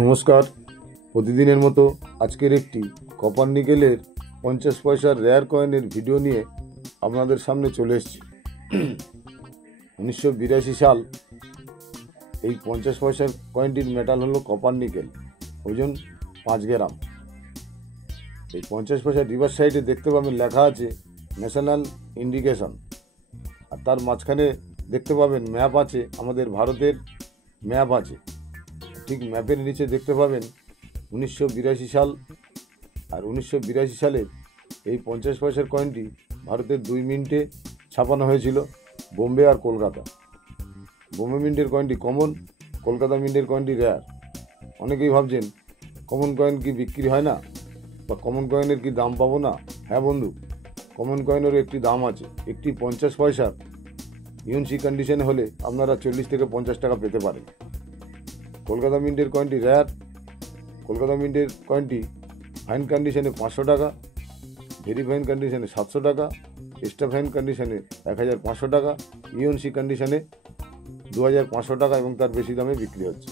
নমস্কার। প্রতিদিনের মতো আজকের একটি কপার নিকেলের 50 পয়সার রেয়ার কয়েনের ভিডিও নিয়ে আপনাদের সামনে চলে এসেছি। 1982 সাল। এই 50 পয়সার কয়েনটির মেটাল হলো কপার নিকেল, ওজন 5 গ্রাম। এই 50 পয়সার রিভার্স সাইডে দেখতে পাবেন লেখা আছে ন্যাশনাল ইন্ডিকেশন, আর তার মাঝখানে দেখতে পাবেন ম্যাপ আছে, আমাদের ভারতের ম্যাপ আছে। ঠিক ম্যাপের নিচে দেখতে পাবেন 1982 সাল। আর 1982 সালে এই 50 পয়সার কয়েনটি ভারতের 2 মিনিটে ছাপানো হয়েছিল, বোম্বে আর কলকাতা। বোম্বে মিন্টের কয়েনটি কমন, কলকাতা মিন্টের কয়েনটি রেয়ার। অনেকেই ভাবছেন কমন কয়েন কি বিক্রি হয় না, বা কমন কয়েনের কি দাম পাবো না? হ্যাঁ বন্ধু, কমন কয়েনেরও একটি দাম আছে। একটি 50 পয়সার ইউএনসি কন্ডিশনে হলে আপনারা 40 থেকে 50 টাকা পেতে পারেন। কলকাতা মিন্টের কয়েনটি রেয়ার। কলকাতা মিন্টের কয়েনটি ফাইন কন্ডিশনে 500 টাকা, ভেরি ফাইন কন্ডিশনে 700 টাকা, এক্সট্রা ফাইন কন্ডিশনে 1500 টাকা, ইউএনসি কন্ডিশনে 2500 টাকা এবং তার বেশি দামে বিক্রি হচ্ছে।